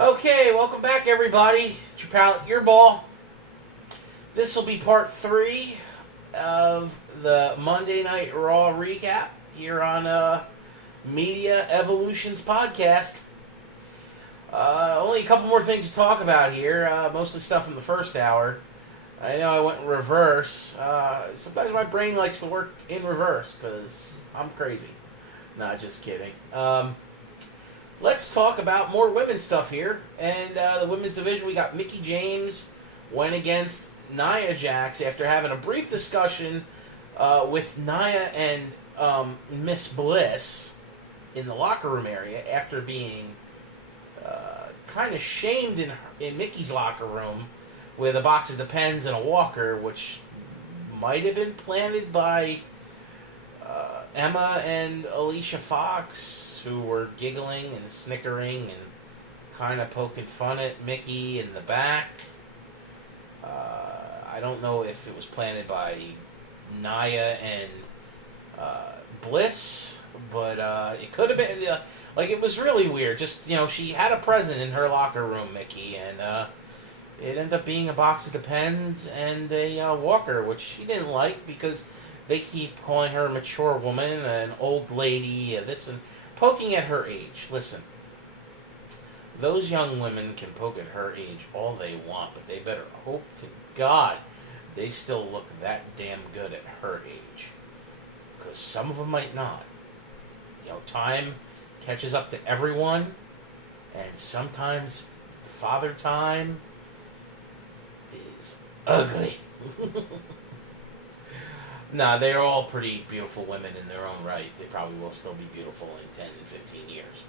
Okay, welcome back, everybody. It's your pal, Earball. This will be part 3 of the Monday Night Raw recap here on Media Evolutions podcast. Only a couple more things to talk about here. Mostly stuff from the first hour. I know I went in reverse. Sometimes my brain likes to work in reverse because I'm crazy. Nah, just kidding. Let's talk about more women's stuff here. And the women's division, we got Mickie James went against Nia Jax after having a brief discussion with Nia and Miss Bliss in the locker room area after being kind of shamed in Mickey's locker room with a box of Depends and a walker, which might have been planted by Emma and Alicia Fox, who were giggling and snickering and kind of poking fun at Mickie in the back. I don't know if it was planted by Nia and Bliss, but it could have been. It was really weird. Just, she had a present in her locker room, Mickie, and it ended up being a box of Depends and a walker, which she didn't like because they keep calling her a mature woman, an old lady, this and poking at her age. Listen, those young women can poke at her age all they want, but they better hope to God they still look that damn good at her age. Because some of them might not. Time catches up to everyone, and sometimes Father Time is ugly. Nah, they're all pretty beautiful women in their own right. They probably will still be beautiful in 10 and 15 years.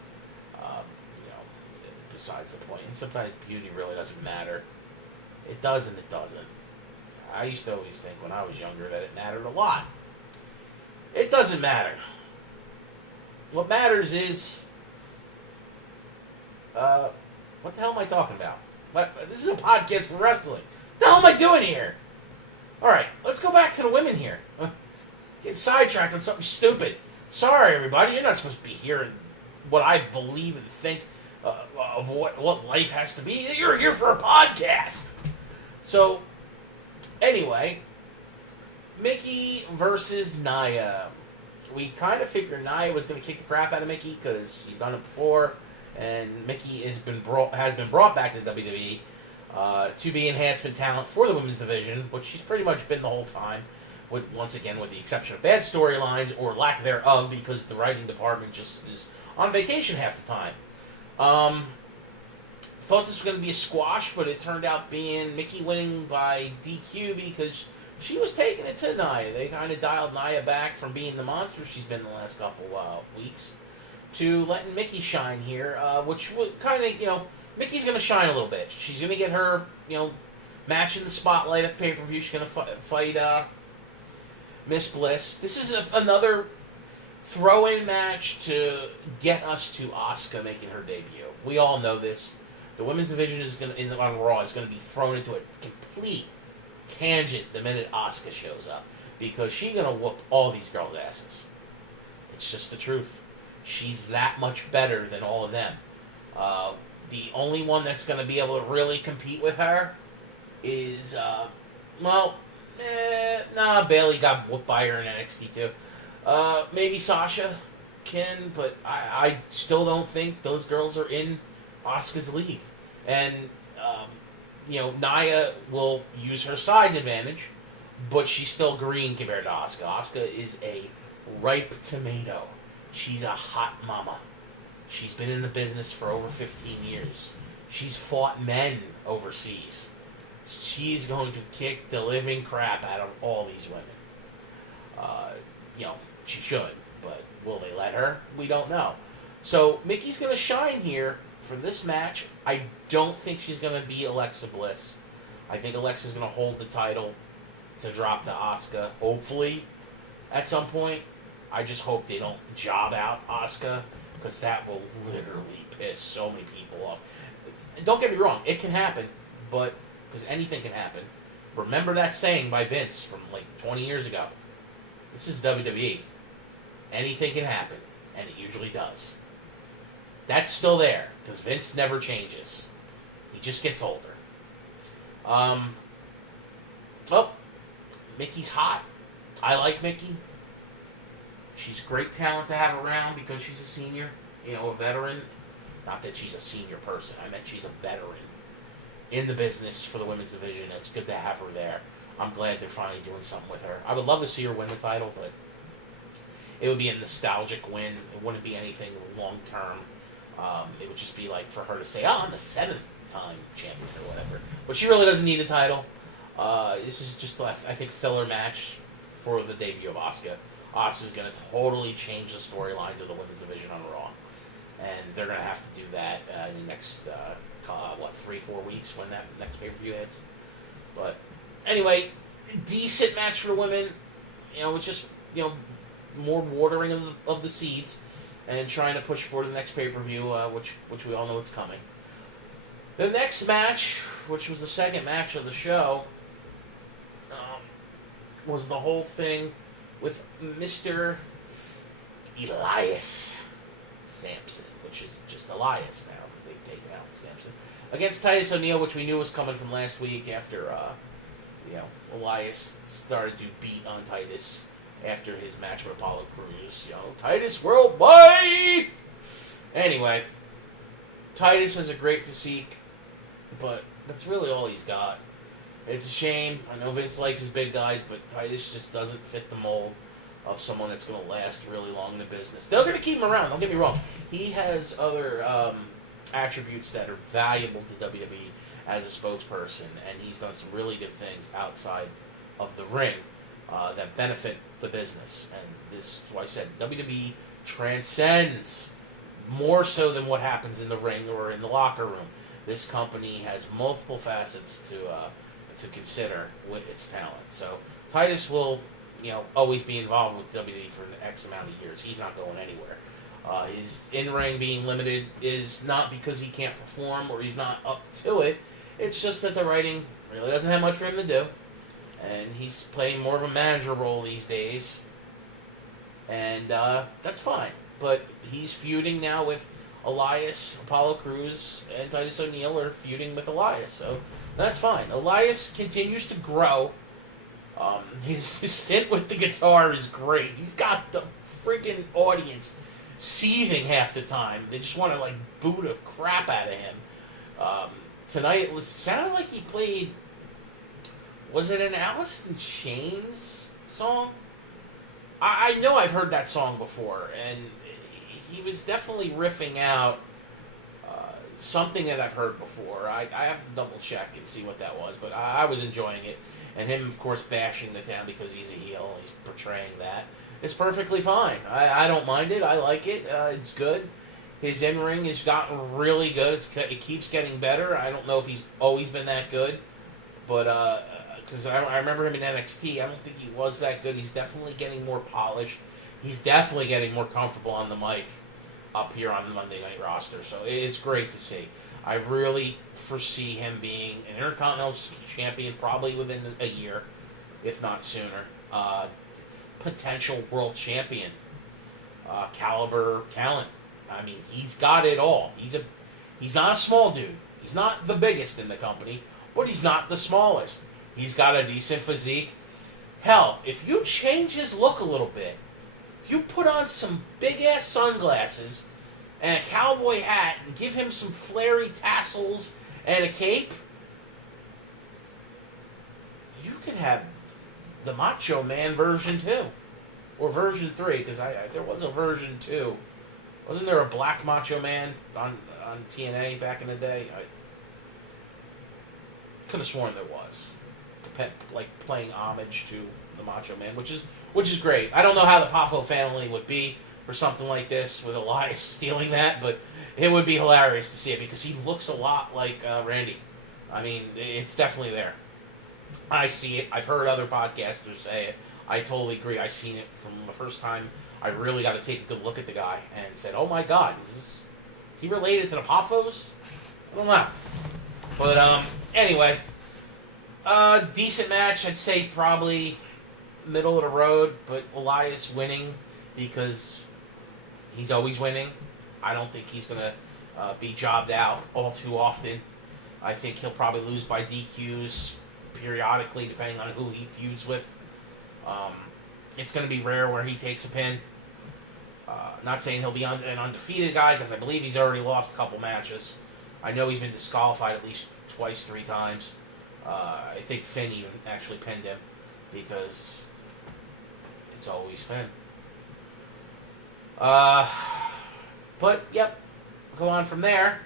Besides the point. And sometimes beauty really doesn't matter. It does and it doesn't. I used to always think when I was younger that it mattered a lot. It doesn't matter. What matters is... what the hell am I talking about? This is a podcast for wrestling. What the hell am I doing here? Alright, let's go back to the women here. Getting sidetracked on something stupid. Sorry, everybody. You're not supposed to be hearing what I believe and think of what life has to be. You're here for a podcast. So, anyway, Mickie versus Nia. We kind of figured Nia was going to kick the crap out of Mickie because she's done it before, and Mickie has been brought back to WWE to be enhancement talent for the women's division, which she's pretty much been the whole time, once again with the exception of bad storylines or lack thereof, because the writing department just is on vacation half the time. Thought this was going to be a squash, but it turned out being Mickie winning by DQ because she was taking it to Nia. They kind of dialed Nia back from being the monster she's been the last couple weeks to letting Mickie shine here, which would kind of, Mickey's going to shine a little bit. She's going to get her, match in the spotlight at pay-per-view. She's going to fight Miss Bliss. This is another throw-in match to get us to Asuka making her debut. We all know this. The women's division is on Raw is going to be thrown into a complete tangent the minute Asuka shows up, because she's going to whoop all these girls' asses. It's just the truth. She's that much better than all of them. The only one that's going to be able to really compete with her is, Bayley got whooped by her in NXT too. Maybe Sasha can, but I still don't think those girls are in Asuka's league. And, Nia will use her size advantage, but she's still green compared to Asuka. Asuka is a ripe tomato. She's a hot mama. She's been in the business for over 15 years. She's fought men overseas. She's going to kick the living crap out of all these women. She should, but will they let her? We don't know. So Mickie's going to shine here for this match. I don't think she's going to be Alexa Bliss. I think Alexa's going to hold the title to drop to Asuka, hopefully, at some point. I just hope they don't job out Asuka, because that will literally piss so many people off. Don't get me wrong, it can happen, but because anything can happen. Remember that saying by Vince from 20 years ago. This is WWE. Anything can happen, and it usually does. That's still there, because Vince never changes. He just gets older. Oh, Mickey's hot. I like Mickey. She's great talent to have around because she's a senior, a veteran. Not that she's a senior person. I meant she's a veteran in the business for the women's division. It's good to have her there. I'm glad they're finally doing something with her. I would love to see her win the title, but it would be a nostalgic win. It wouldn't be anything long-term. It would just be like for her to say, I'm the 7th time champion or whatever. But she really doesn't need a title. This is just, I think, filler match for the debut of Asuka. Asuka's going to totally change the storylines of the women's division on Raw. And they're going to have to do that in the next, 3-4 weeks when that next pay-per-view hits. But anyway, decent match for the women. It's just, more watering of the seeds and trying to push forward to the next pay-per-view, which we all know it's coming. The next match, which was the second match of the show, was the whole thing with Mr. Elias Sampson, which is just Elias now because they've taken out Sampson, against Titus O'Neil, which we knew was coming from last week after Elias started to beat on Titus after his match with Apollo Crews. Titus worldwide! Anyway, Titus has a great physique, but that's really all he's got. It's a shame. I know Vince likes his big guys, but Titus just doesn't fit the mold of someone that's going to last really long in the business. They're going to keep him around, don't get me wrong. He has other attributes that are valuable to WWE as a spokesperson, and he's done some really good things outside of the ring that benefit the business. And this is why I said WWE transcends more so than what happens in the ring or in the locker room. This company has multiple facets to consider with its talent. So Titus will, always be involved with WWE for the X amount of years. He's not going anywhere. His in-ring being limited is not because he can't perform or he's not up to it. It's just that the writing really doesn't have much for him to do. And he's playing more of a manager role these days. And that's fine. But he's feuding now with Elias, Apollo Crews, and Titus O'Neil are feuding with Elias. So that's fine. Elias continues to grow. His stint with the guitar is great. He's got the friggin' audience seething half the time. They just want to, boo the crap out of him. Tonight, it sounded like he played... Was it an Alice in Chains song? I know I've heard that song before, and he was definitely riffing out something that I've heard before. I have to double check and see what that was, but I was enjoying it. And him, of course, bashing the town because he's a heel and he's portraying that. It's perfectly fine. I don't mind it. I like it. It's good. His in-ring has gotten really good. It keeps getting better. I don't know if he's always been that good, but because I remember him in NXT, I don't think he was that good. He's definitely getting more polished. He's definitely getting more comfortable on the mic up here on the Monday Night roster. So it's great to see. I really foresee him being an Intercontinental Champion probably within a year, if not sooner. Potential World Champion caliber talent. I mean, he's got it all. He's not a small dude. He's not the biggest in the company, but he's not the smallest. He's got a decent physique. Hell, if you change his look a little bit, if you put on some big-ass sunglasses and a cowboy hat and give him some flary tassels and a cape, you can have the Macho Man version 2. Or version 3, because there was a version 2. Wasn't there a black Macho Man on TNA back in the day? I could have sworn there was. Playing homage to the Macho Man, which is great. I don't know how the Poffo family would be for something like this with Elias stealing that, but it would be hilarious to see it because he looks a lot like Randy. I mean, it's definitely there. I see it. I've heard other podcasters say it. I totally agree. I've seen it from the first time. I really got to take a good look at the guy and said, "Oh my God, is he related to the Poffos?" I don't know. But anyway. Decent match. I'd say probably middle of the road, but Elias winning because he's always winning. I don't think he's going to be jobbed out all too often. I think he'll probably lose by DQs periodically, depending on who he feuds with. It's going to be rare where he takes a pin. Not saying he'll be an undefeated guy, because I believe he's already lost a couple matches. I know he's been disqualified at least twice, 3 times. I think Finn even actually pinned him, because it's always Finn. But, yep, go on from there.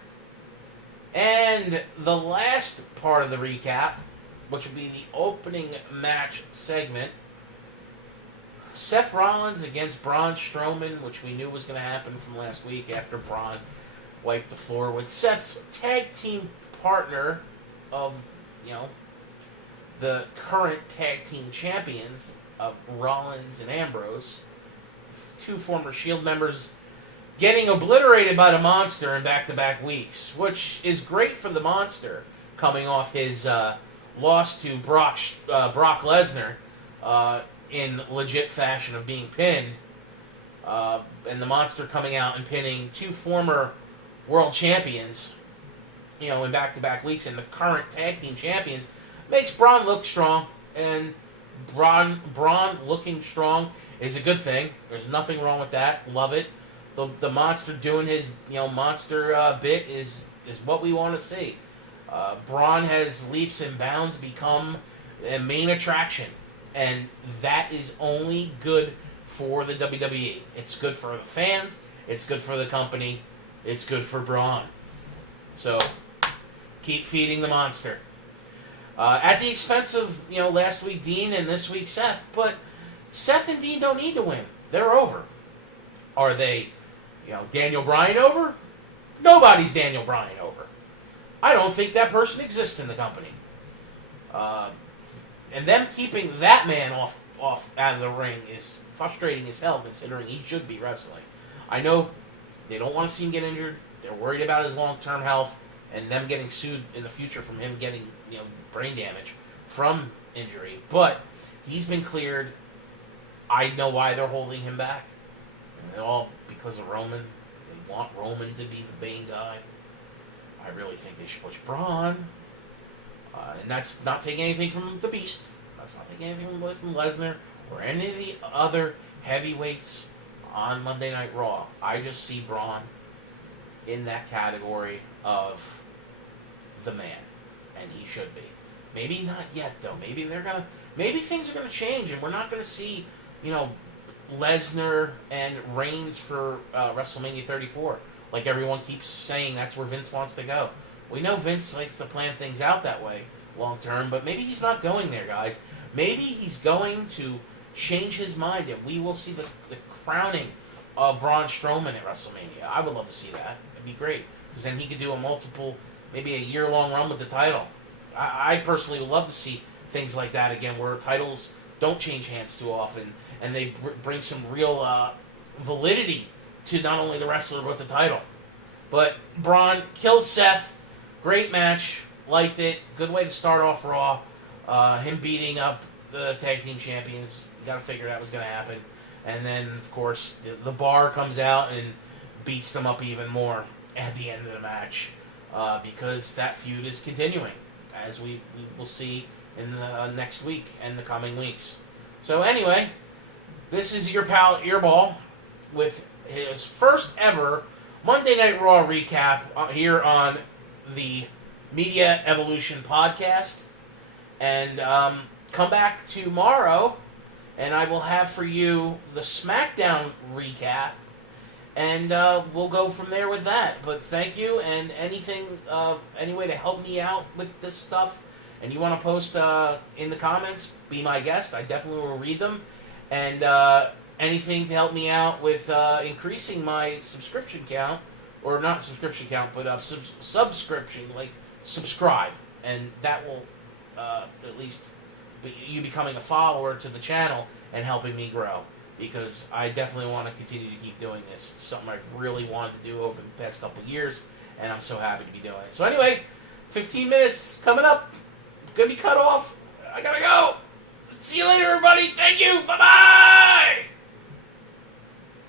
And the last part of the recap, which will be the opening match segment, Seth Rollins against Braun Strowman, which we knew was going to happen from last week after Braun wiped the floor with Seth's tag team partner of, the current tag team champions of Rollins and Ambrose, 2 former Shield members getting obliterated by the Monster in back-to-back weeks, which is great for the Monster, coming off his loss to Brock Lesnar in legit fashion of being pinned, and the Monster coming out and pinning 2 former world champions, in back-to-back weeks, and the current tag team champions, makes Braun look strong, and Braun looking strong is a good thing. There's nothing wrong with that. Love it. The Monster doing his monster bit is what we want to see. Braun has leaps and bounds become a main attraction, and that is only good for the WWE. It's good for the fans. It's good for the company. It's good for Braun. So keep feeding the Monster. At the expense of last week Dean and this week Seth, but Seth and Dean don't need to win. They're over. Are they Daniel Bryan over? Nobody's Daniel Bryan over. I don't think that person exists in the company. And them keeping that man off out of the ring is frustrating as hell, considering he should be wrestling. I know they don't want to see him get injured. They're worried about his long-term health and them getting sued in the future from him getting brain damage from injury. But he's been cleared. I know why they're holding him back. And all because of Roman. They want Roman to be the main guy. I really think they should push Braun. And that's not taking anything from the Beast. That's not taking anything away from Lesnar or any of the other heavyweights on Monday Night Raw. I just see Braun in that category of the man. And he should be. Maybe not yet, though. Maybe things are gonna change, and we're not gonna see, Lesnar and Reigns for WrestleMania 34. Like everyone keeps saying, that's where Vince wants to go. We know Vince likes to plan things out that way long term, but maybe he's not going there, guys. Maybe he's going to change his mind, and we will see the crowning of Braun Strowman at WrestleMania. I would love to see that. It'd be great, because then he could do maybe a year-long run with the title. I personally would love to see things like that again, where titles don't change hands too often, and they bring some real validity to not only the wrestler, but the title. But Braun kills Seth. Great match. Liked it. Good way to start off Raw. Him beating up the tag team champions. You got to figure that was going to happen. And then, of course, the Bar comes out and beats them up even more at the end of the match. Because that feud is continuing, as we will see in the next week and the coming weeks. So anyway, this is your pal Earball with his first ever Monday Night Raw recap here on the Media Evolution podcast. And come back tomorrow, and I will have for you the SmackDown recap, and we'll go from there with that. But thank you, and any way to help me out with this stuff, and you want to post in the comments, be my guest. I definitely will read them. And anything to help me out with increasing my subscription count, or not subscription count, but subscription, like subscribe, and that will at least be you becoming a follower to the channel and helping me grow, because I definitely want to continue to keep doing this. It's something I've really wanted to do over the past couple of years, and I'm so happy to be doing it. So anyway, 15 minutes coming up. Gonna be cut off. I gotta go. See you later, everybody. Thank you. Bye-bye.